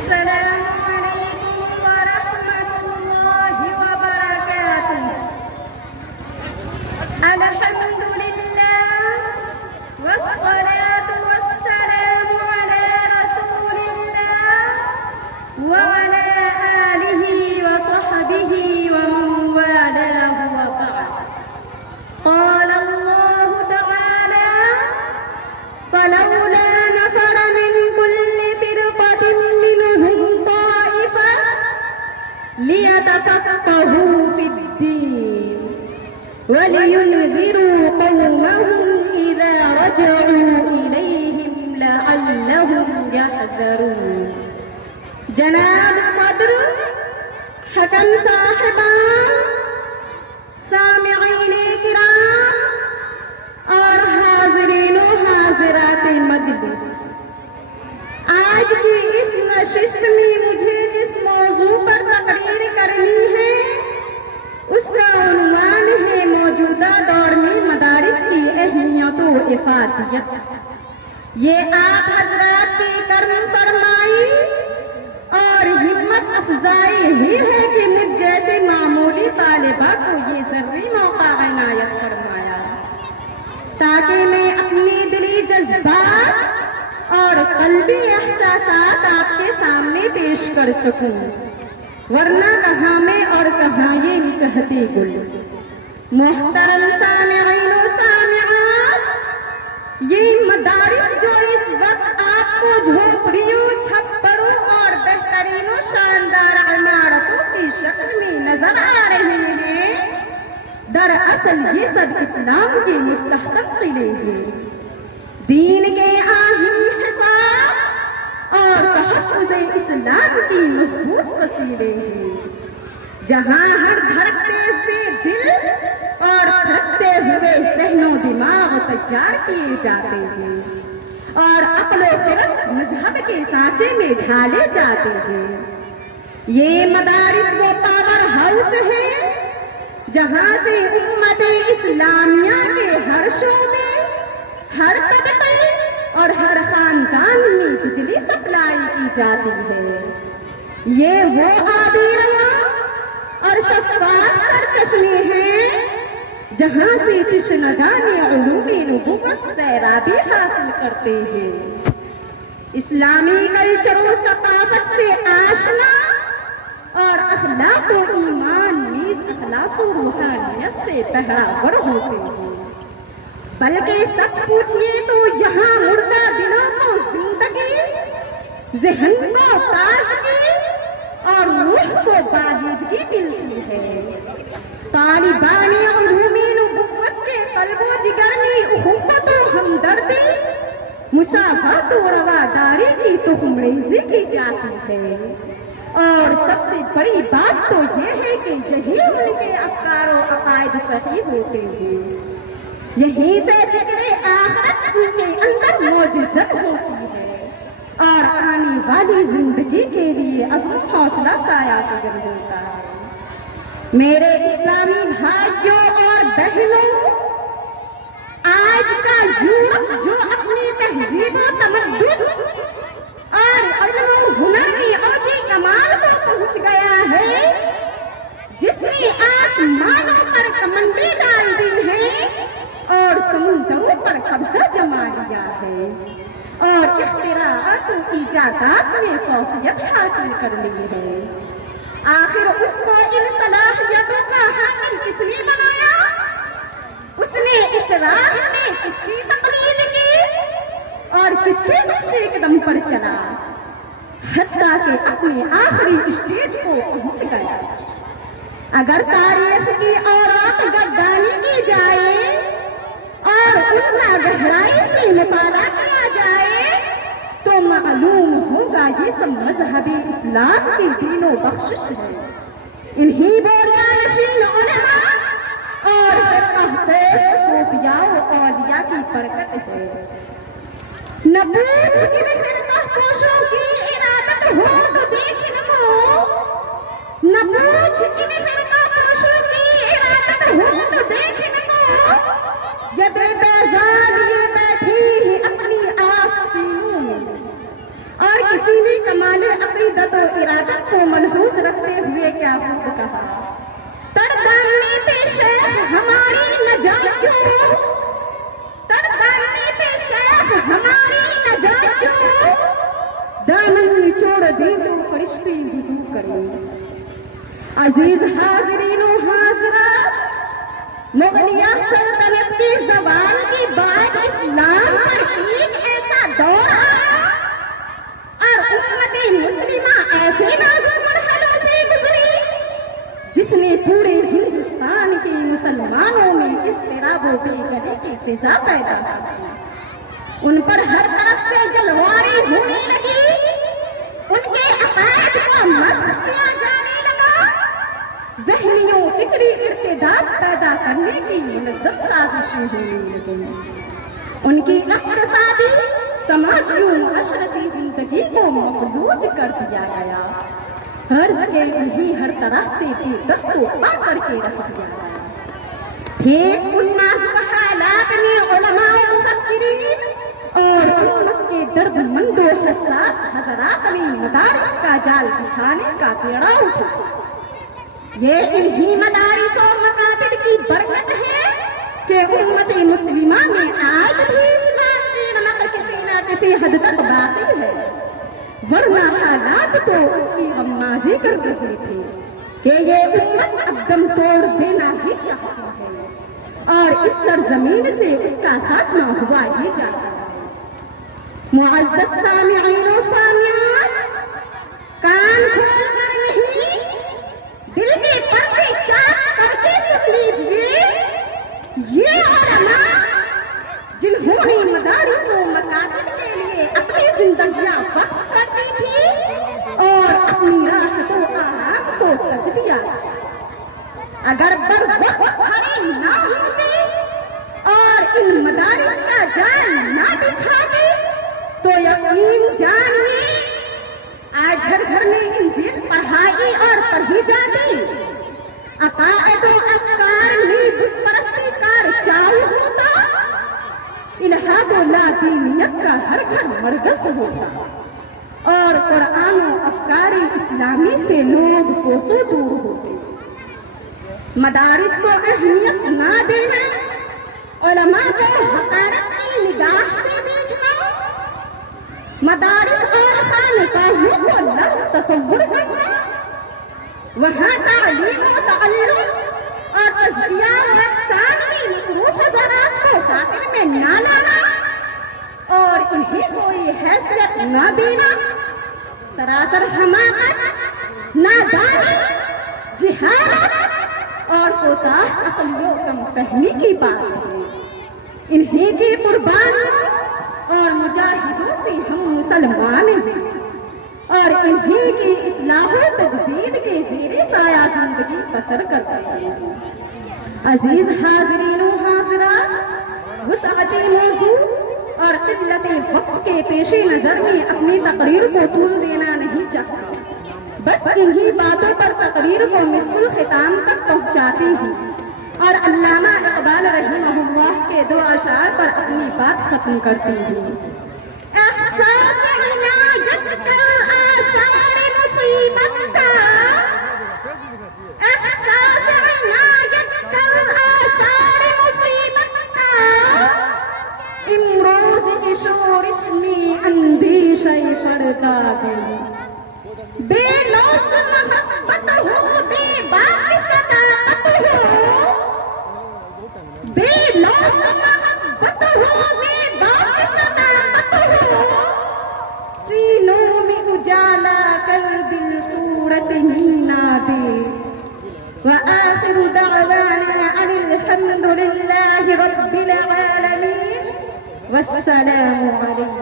السلام عليكم ورحمة الله وبركاته. الحمد لله والصلاة والسلام على رسول الله وعلى آله وصحبه ومن والاه وبعد. قال الله تعالى: فلولا نفر من كل فرقة منهم طائفة ليتفقهوا في الدين ولينذروا قومهم إذا رجعوا إليهم لعلهم يحذرون. جناب صدر، حکم صاحبان، سامعین کرام اور حاضرین و حاضرات مجلس، آج کی اس نشست میں مجھے جس موضوع پر تقریر کرنی ہے اس کا عنوان ہے موجودہ دور میں مدارس کی اہمیت و افادیت. یہ آپ حضرات کی کرم فرمائی اور ہمت افزائی ہی ہے کہ مجھ جیسے معمولی طالبہ کو یہ ضروری موقع عنایت فرمایا تاکہ میں اپنی دلی جذبات اور قلبی احساسات آپ کے سامنے پیش کر سکوں، ورنہ کہاں میں اور کہاں یہ نکہتے گل. محترم سامعین و سامعات، یہ مدارس جو اس وقت آپ کو جھوپڑیوں، چھپروں اور بہترین و شاندار عمارتوں کی شکل میں نظر آ رہے ہیں، دراصل یہ سب اسلام کے مستحکم قلعے ہیں، دین کے آخری حساب اور تحفظ اسلام کی مضبوط وسیلے ہیں، جہاں ہر دھڑکتے ہوئے دل اور پھڑکتے ہوئے ذہن و دماغ تیار کیے جاتے ہیں اور عقل و فکر مذہب کے سانچے میں ڈھالے جاتے ہیں. یہ مدارس وہ پاور ہاؤس ہے جہاں سے امت اسلامیہ کے ہر شعبے، ہر طبقے اور ہر خاندان میں بجلی سپلائی کی جاتی ہے. یہ وہ آبی رواں اور شفاف سرچشمے ہیں جہاں سے تشنگان علوم نبوت سیرابی حاصل کرتے ہیں. اسلامی کلچر و ثقافت سے آشنا اور اخلاق و ایمان نیز اخلاص و روحانیت سے بہرہ ہوتے ہیں. بلکہ سچ پوچھئے تو یہاں مردہ دلوں کو زندگی، ذہن کو تازگی اور روح کو بالیدگی ملتی ہے. طالبان علوم نبوت کے قلب و جگر میں اخوت و ہمدردی، مساوات و رواداری کی تخم ریزی کی جاتی ہے. اور سب سے بڑی بات تو یہ ہے کہ یہی ان کے افکار و عقائد صحیح ہوتے ہیں، یہیں سے فکر آخرت ان کے اندر معجزت ہوتی ہے اور آنے والی زندگی کے لیے عزم و حوصلہ سایہ گزر ہوتا ہے. میرے اسلامی بھائیوں اور بہنوں، آج کا یورپ جو اپنی تہذیب و تمدن اور علم و ہنر میں اوج کمال کو پہنچ گیا ہے، جس نے آسمانوں پر کمندیں ڈال دی ہیں اور سمندروں پر قبضہ جما لیا ہے اور اختراعات و ایجادات میں فوقیت حاصل کر لی ہے، آخر اس کو ان صلاحیتوں کا حامل کس نے بنایا؟ اس نے اس راہ میں کس کی تقلید کی اور کس کے نقش قدم پر چلا، حتیٰ کہ اپنے آخری اسٹیج کو پہنچ گیا. اگر تاریخ کی اوراق گردانی کی جائے اور ان کا گہرائی سے مطالعہ کیا جائے تو معلوم ہوگا یہ سب مذہب اسلام کی دین و بخشش ہے. انہی بوریا نشین علماء اور فرقہ پیش صوفیاء و اولیاء کی برکت ہے. نہ پوچھ کن فرقہ پوشوں کی ارادت ہو تو دیکھن کو، نہ پوچھ کن فرقہ پوشوں کی ارادت ہو تو دیکھن کو، ید بیضا لیے بیٹھی ہی اپنی آستینوں میں اور کسی نے کمال عقیدت دی تو فرشتے وضو کریں۔ عزیز حاضرین و حاضرات، مغلیہ سلطنت کی زوال کے بعد اسلام پر ایک ایسا دور آیا اور امت مسلمہ ایسے نازک مرحلوں سے گزری جس نے پورے ہندوستان کے مسلمانوں میں اضطراب و بے گھری کی فضا پیدا کی۔ ان پر ہر طرف سے جلواری ہونے لگی، ان کے عقائد کو مسخ کیا جانے لگا، ذہنی و فکری ارتداد پیدا کرنے کی منظم سازشیں ہونے لگیں۔ ان کی اقتصادی، سماجی و معاشرتی زندگی کو مفلوج کر دیا گیا، قرض کے انہیں ہر طرح سے بھی دست و پا کر کے رکھ دیا گیا۔ پھر ان نازک حالات میں علماء و مفکرین اور امت کے درد مند و حساس حضرات میں مدارس کا جال بچھانے کا بیڑا اٹھا۔ یہ انہی مدارس و مکاتب کی برکت ہے کہ امت مسلمہ میں آج بھی اسلام کی نمک کسی نہ کسی حد تک باقی ہے، ورنہ حالات تو اس کی غمازی کر رہے تھے کہ یہ امت اب دم توڑ دینا ہی چاہتی ہے اور اس سرزمین سے اس کا خاتمہ ہوا ہی جاتا ہے۔ معزز سامعین و سامعات، کان کھول کر نہیں، دل کے پردے چاک کر کے سن لیجیے، یہ علماء جنہوں نے مدارس و مکاتب کے لیے اپنی زندگیاں وقف کر دی تھی اور اپنی راحت و آرام کو تج دیا، اگر بر وقت کھڑے نہ ہوتے اور ان مدارس کا جال نہ بچھاتے تو یقین جانیے آج گھر گھر میں انجیل پڑھائی اور پڑھی جاتی، عقائد و افکار میں بت پرستی کا رچاؤ ہوتا، الہاد و لا دینیت کا ہر گھر مرکز ہوتا اور قرآن و افکار اسلامی سے لوگ کوسوں دور ہوتے۔ مدارس کو اہمیت نہ دینا، علماء کو حقارت کی نگاہ سے دیکھنا، مدارس اور خانقاہوں کو لغو تصور کرنا، وہاں تعلیم و تعلم اور تزکیہ و احسان کی مصروف حضرات کو خاطر میں نہ لانا اور انہیں کوئی حیثیت نہ دینا سراسر حماقت، نادانی، جہالت اور کوتاہ عقلی و کم فہمی کی بات ہے۔ انہیں کی قربانیوں اور مجاہدوں سے ہم مسلمان ہیں اور انہیں کی اصلاح و تجدید کے زیر سایہ زندگی بسر کرتے ہیں۔ عزیز حاضرین و حاضرات، وسعت موضوع اور قلت وقت کے پیش نظر میں اپنی تقریر کو طول دینا نہیں چاہتا، بس انہی باتوں پر تقریر کو مصر الختام تک پہنچاتی ہوں اور علامہ اقبال رحمہ اللہ کے دو اشعار پر اپنی بات ختم کرتی ہوں۔ احساس عنایت کا آثار مصیبت کا، احساس عنایت کا آثار مصیبت کا، امروز کی شورش میں اندیشہ پردہ ہے، بے لوث محبت ہو، بے باک صداقت ہو، بے لوث محبت ہو، بے باک صداقت ہو، سینوں میں اجالا کر دل صورت ہی نہ دے، وآخر دعوانا ان الحمد للہ رب العالمین، والسلام علیکم۔